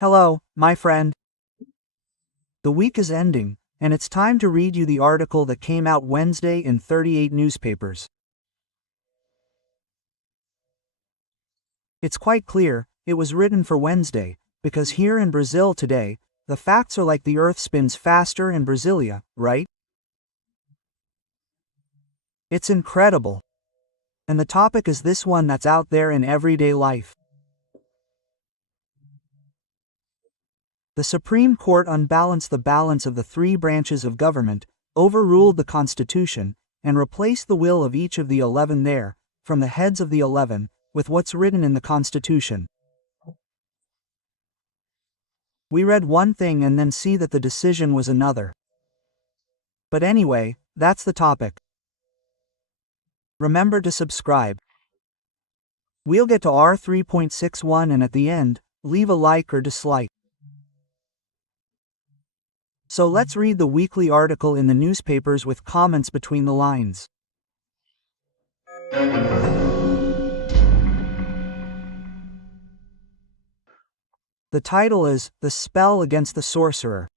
Hello, my friend. The week is ending, and it's time to read you the article that came out Wednesday in 38 newspapers. It's quite clear, it was written for Wednesday, because here in Brazil today, the facts are like the earth spins faster in Brasilia, right? It's incredible. And the topic is this one that's out there in everyday life. The Supreme Court unbalanced the balance of the three branches of government, overruled the Constitution, and replaced the will of each of the 11 there, from the heads of the 11, with what's written in the Constitution. We read one thing and then see that the decision was another. But anyway, that's the topic. Remember to subscribe. We'll get to R3.61 and at the end, leave a like or dislike. So let's read the weekly article in the newspapers with comments between the lines. The title is, The Spell Against the Sorcerer.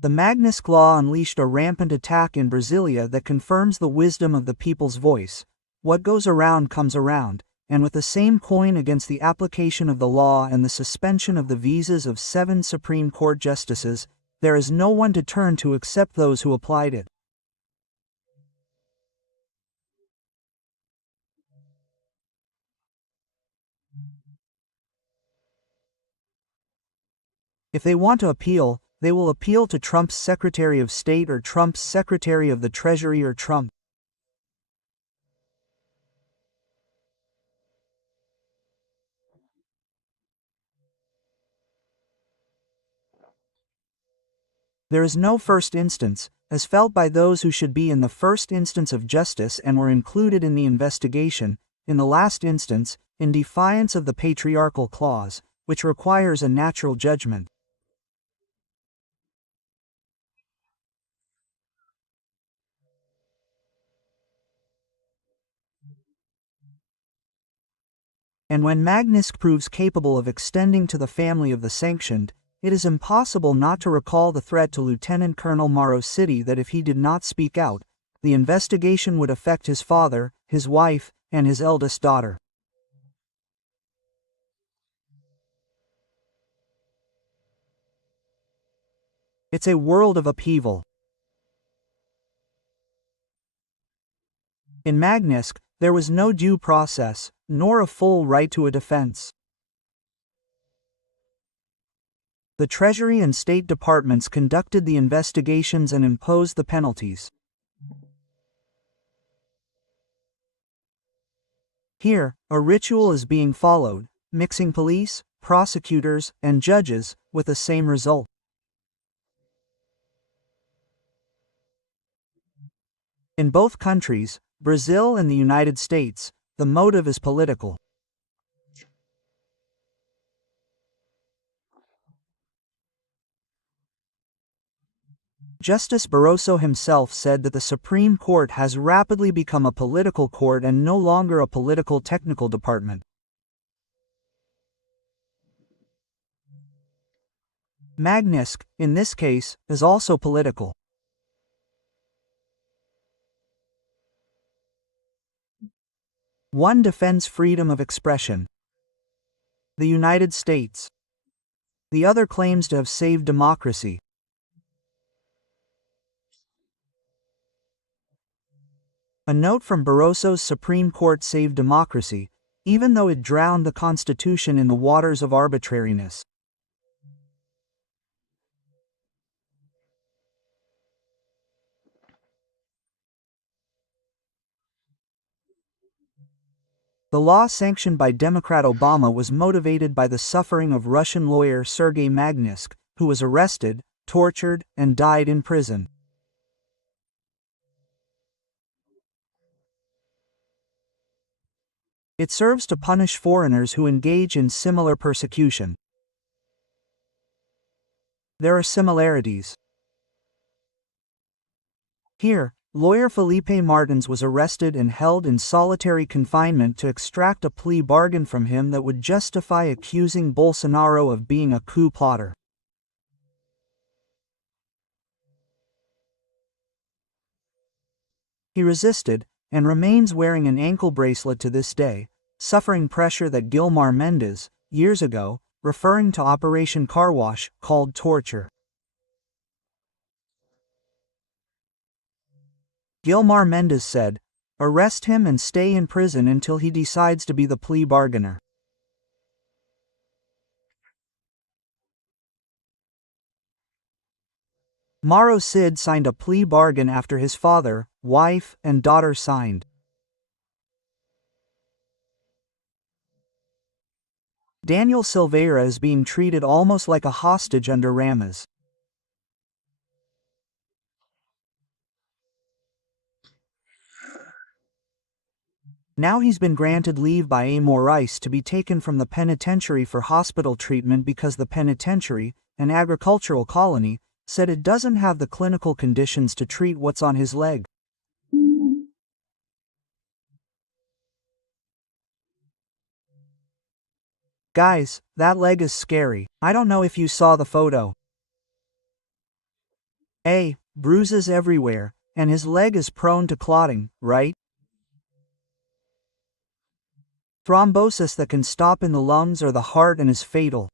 The Magnitsky Law unleashed a rampant attack in Brasilia that confirms the wisdom of the people's voice. What goes around comes around, and with the same coin against the application of the law and the suspension of the visas of 7 Supreme Court justices, there is no one to turn to except those who applied it. If they want to appeal, they will appeal to Trump's Secretary of State or Trump's Secretary of the Treasury or Trump. There is no first instance, as felt by those who should be in the first instance of justice and were included in the investigation, in the last instance, in defiance of the patriarchal clause, which requires a natural judgment. And when Magnitsky proves capable of extending to the family of the sanctioned, it is impossible not to recall the threat to Lieutenant Colonel Mauro City that if he did not speak out, the investigation would affect his father, his wife, and his eldest daughter. It's a world of upheaval. In Magnitsky, there was no due process, nor a full right to a defense. The Treasury and State Departments conducted the investigations and imposed the penalties. Here, a ritual is being followed, mixing police, prosecutors, and judges, with the same result. In both countries, Brazil and the United States, the motive is political. Justice Barroso himself said that the Supreme Court has rapidly become a political court and no longer a political technical department. Magnitsky, in this case, is also political. One defends freedom of expression. The United States. The other claims to have saved democracy. A note from Barroso's Supreme Court saved democracy, even though it drowned the Constitution in the waters of arbitrariness. The law sanctioned by Democrat Obama was motivated by the suffering of Russian lawyer Sergei Magnitsky, who was arrested, tortured, and died in prison. It serves to punish foreigners who engage in similar persecution. There are similarities. Here, lawyer Felipe Martins was arrested and held in solitary confinement to extract a plea bargain from him that would justify accusing Bolsonaro of being a coup plotter. He resisted, and remains wearing an ankle bracelet to this day, suffering pressure that Gilmar Mendes, years ago, referring to Operation Car Wash, called torture. Gilmar Mendes said, "Arrest him and stay in prison until he decides to be the plea bargainer." Mauro Cid signed a plea bargain after his father, wife, and daughter signed. Daniel Silveira is being treated almost like a hostage under Ramos. Now he's been granted leave by A. Morais to be taken from the penitentiary for hospital treatment because the penitentiary, an agricultural colony, said it doesn't have the clinical conditions to treat what's on his leg. Guys, that leg is scary. I don't know if you saw the photo. Bruises everywhere, and his leg is prone to clotting, right? Thrombosis that can stop in the lungs or the heart and is fatal.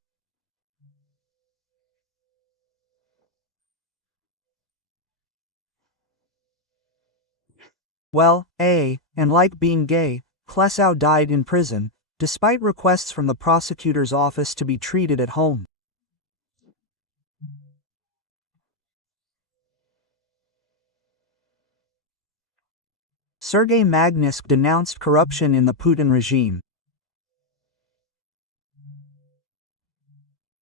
Well, and like being gay, Klesau died in prison, despite requests from the prosecutor's office to be treated at home. Sergei Magnitsky denounced corruption in the Putin regime.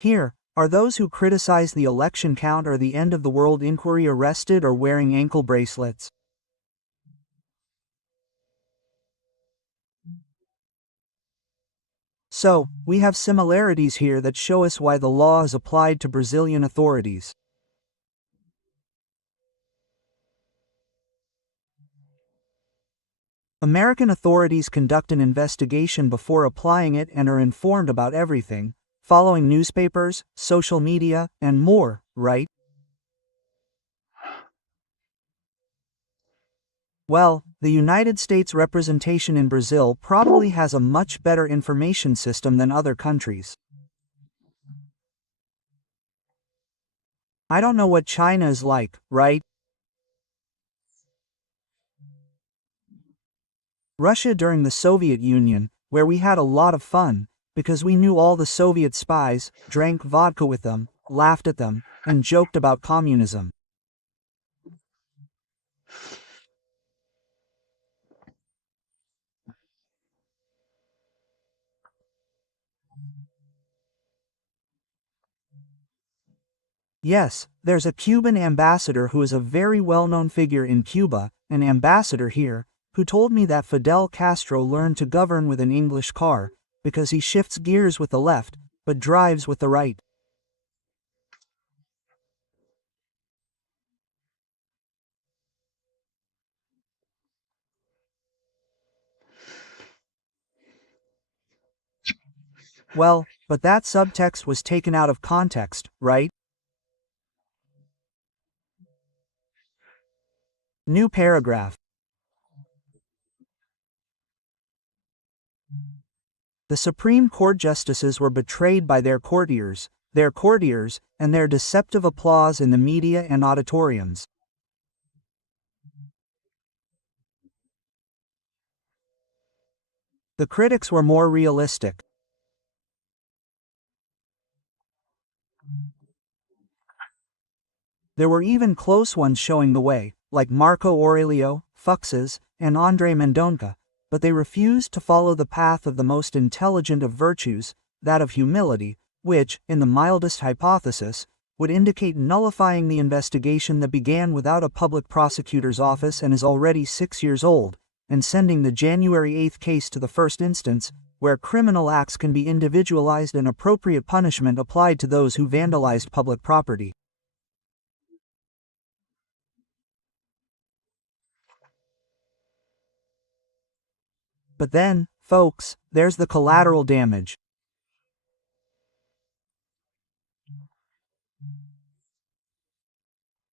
Here, are those who criticize the election count or the end of the world inquiry arrested or wearing ankle bracelets? So, we have similarities here that show us why the law is applied to Brazilian authorities. American authorities conduct an investigation before applying it and are informed about everything, following newspapers, social media, and more, right? Well, the United States representation in Brazil probably has a much better information system than other countries. I don't know what China is like, right? Russia during the Soviet Union, where we had a lot of fun, because we knew all the Soviet spies, drank vodka with them, laughed at them, and joked about communism. Yes, there's a Cuban ambassador who is a very well-known figure in Cuba, an ambassador here, who told me that Fidel Castro learned to govern with an English car, because he shifts gears with the left, but drives with the right. Well, but that subtext was taken out of context, right? New paragraph. The Supreme Court justices were betrayed by their courtiers, and their deceptive applause in the media and auditoriums. The critics were more realistic. There were even close ones showing the way, like Marco Aurelio, Fuchses, and Andre Mendonça, but they refused to follow the path of the most intelligent of virtues, that of humility, which, in the mildest hypothesis, would indicate nullifying the investigation that began without a public prosecutor's office and is already 6 years old, and sending the January 8 case to the first instance, where criminal acts can be individualized and appropriate punishment applied to those who vandalized public property. But then, folks, there's the collateral damage.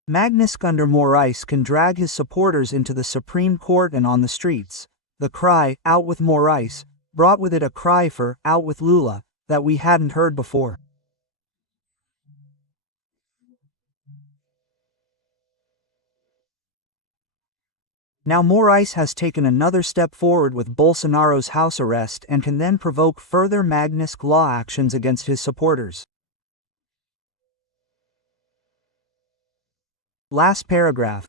Magnus under Morais can drag his supporters into the Supreme Court and on the streets. The cry, "Out with Morais," brought with it a cry for, "Out with Lula," that we hadn't heard before. Now Morais has taken another step forward with Bolsonaro's house arrest and can then provoke further Magnitsky law actions against his supporters. Last paragraph.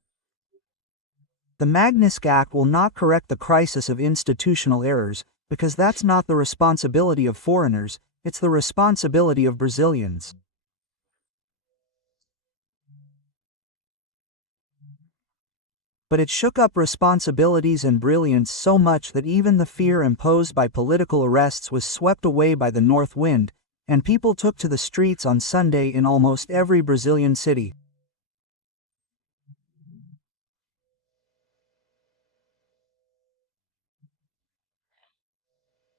The Magnitsky Act will not correct the crisis of institutional errors, because that's not the responsibility of foreigners, it's the responsibility of Brazilians. But it shook up responsibilities and brilliance so much that even the fear imposed by political arrests was swept away by the north wind, and people took to the streets on Sunday in almost every Brazilian city.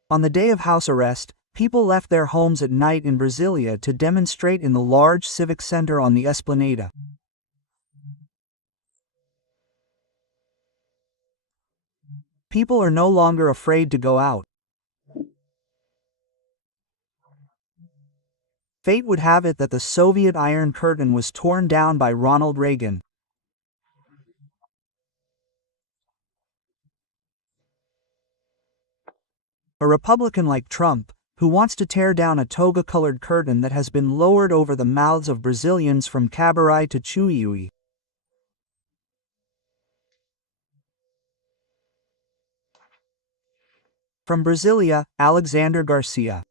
On the day of house arrest, people left their homes at night in Brasilia to demonstrate in the large civic center on the Esplanada. People are no longer afraid to go out. Fate would have it that the Soviet Iron Curtain was torn down by Ronald Reagan. A Republican like Trump, who wants to tear down a toga-colored curtain that has been lowered over the mouths of Brazilians from Cabaré to Chuiui. From Brasilia, Alexandre Garcia.